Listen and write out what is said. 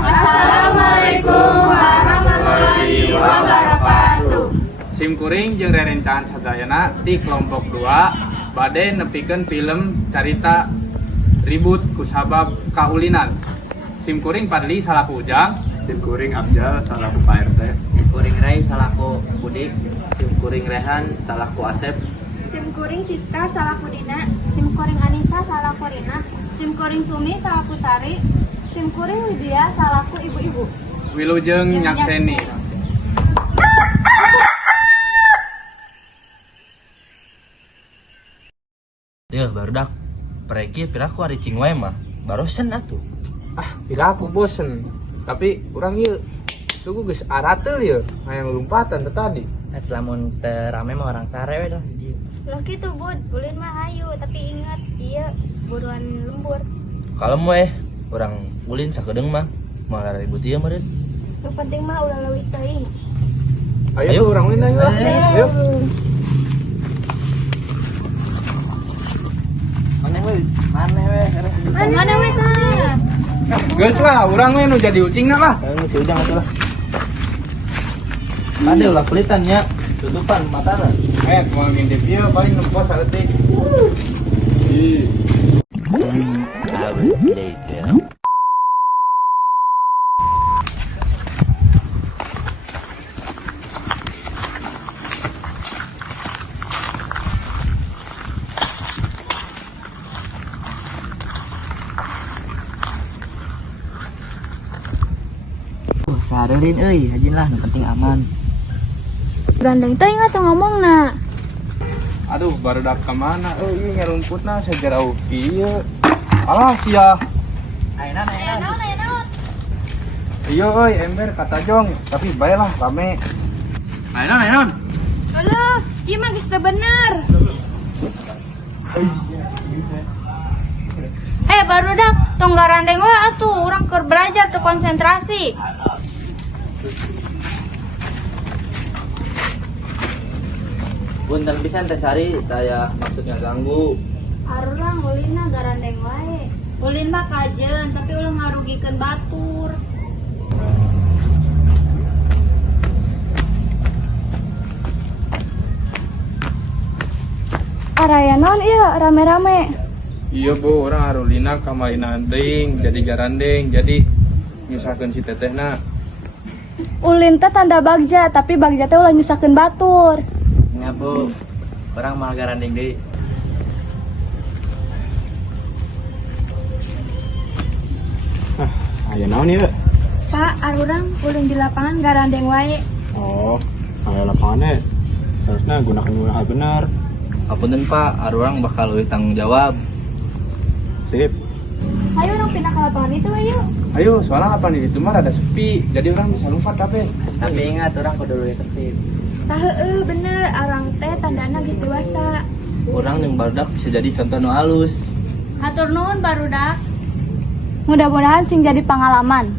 Assalamualaikum warahmatullahi wabarakatuh. Simkuring jeung rerencangan sadayana di kelompok 2 bade nepikeun film carita ribut kusabab kaulinan. Simkuring Padli salaku Ujang, Simkuring Abjal salaku Pak RT. Simkuring Ray salaku Budik. Simkuring Rehan salaku Asep. Simkuring Siska salaku Dina. Simkuring Anissa salaku Rina. Simkuring Sumi salaku Sari. Simkuring Widya salaku ibu-ibu. Wilujeng nyakseni. Deuh barudak. Pereki piraku ari cing wae mah. Barosen atuh. Bila aku bosen, tapi urang ieu suku geus arateul ieu, hayang lompatan teh tadi. Lamun teu rame mah orang sare we dah. Loh gitu bud, ulin mah hayu, tapi ingat iya buruan lembur. Kalem we, urang ulin sakedeung mah. Malah ribut ieu meureun. Yang penting mah ulah leuwih teuing. Ayo urang ulin ayo. Ayo. Maneh we. Mana we tah? Geus lah, urang we nu jadi ucingna lah. Ayo si Ujang atuh lah. Tadi ulah kulitan nya, tutupan matana. Mau ngintip ieu paling nempos saeutik. Hours later. Sarerin euy, hajin lah, nu penting aman. Gandeng teh ingat ngomongna. Aduh, barudak ka mana? Ieu nyarumputna sajarah ieu. Alah sia. Ayeuna Iya euy, ember kata Jong, tapi baelah rame. Ayeuna. Aduh, ieu mah geus teu bener. Barudak tong garandeng we atuh, urang keur belajar teu konsentrasi. Punten pisan teh Sari, saya maksudnya ganggu. Arurang ulina garandeng wae. Ulin mah kajen, tapi ulah ngarugikeun batur. Araya naon ieu rame-rame? Iya bu, orang harulina kamainan deing, jadi garandeng, jadi nyusahkeun si tetehna. Ulin teh tanda bagja, tapi bagja teh ulah nyusahkeun batur. Nya Bu, orang mal garanding deui. Aya naon ieu? Pak, arurang ulin di lapangan garandeng wae. Oh, aya lapangannya. Seharusnya gunakan hal benar. Apunten Pak, arurang bakal euy tanggung jawab. Sip. Ayo orang pindah ke lapangan itu ayo. Ayo, soalnya apa nih, itu mah rada sepi, jadi orang bisa lompat kabeh. Tapi ingat orang kudu leuwih tertib. Tah heueuh bener, arang teh tandana geus dewasa. Urang yang barudak bisa jadi contoh nu alus. Hatur nuhun barudak. Mudah-mudahan sing jadi pengalaman.